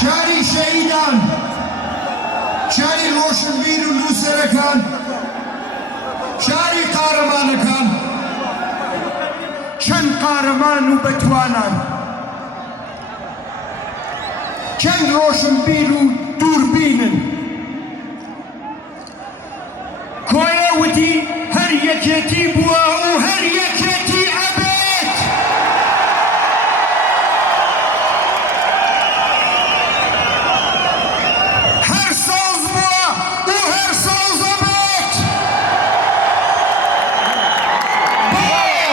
شاری شهیدان، شاری روشنبیر و نووسەرەکان، شاری قارەمانەکان، چەند قارەمان و بەتوانان، چەند ڕۆشنبیر و دووربینن. کۆیە وتی هەر یەکێتی بووە و هەر یەکێتی ئەبێت. هەر ساز بووە و هەر ساز ئەبێت. بۆ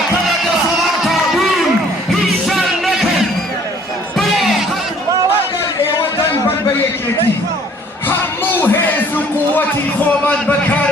کە لە دەسەڵاتە بوون هیچیان نەکرد. بۆ ئەگەر ئێوە دەنگ بەن بە یەکێتی هەموو هێز و قووەتی خۆمان بەکار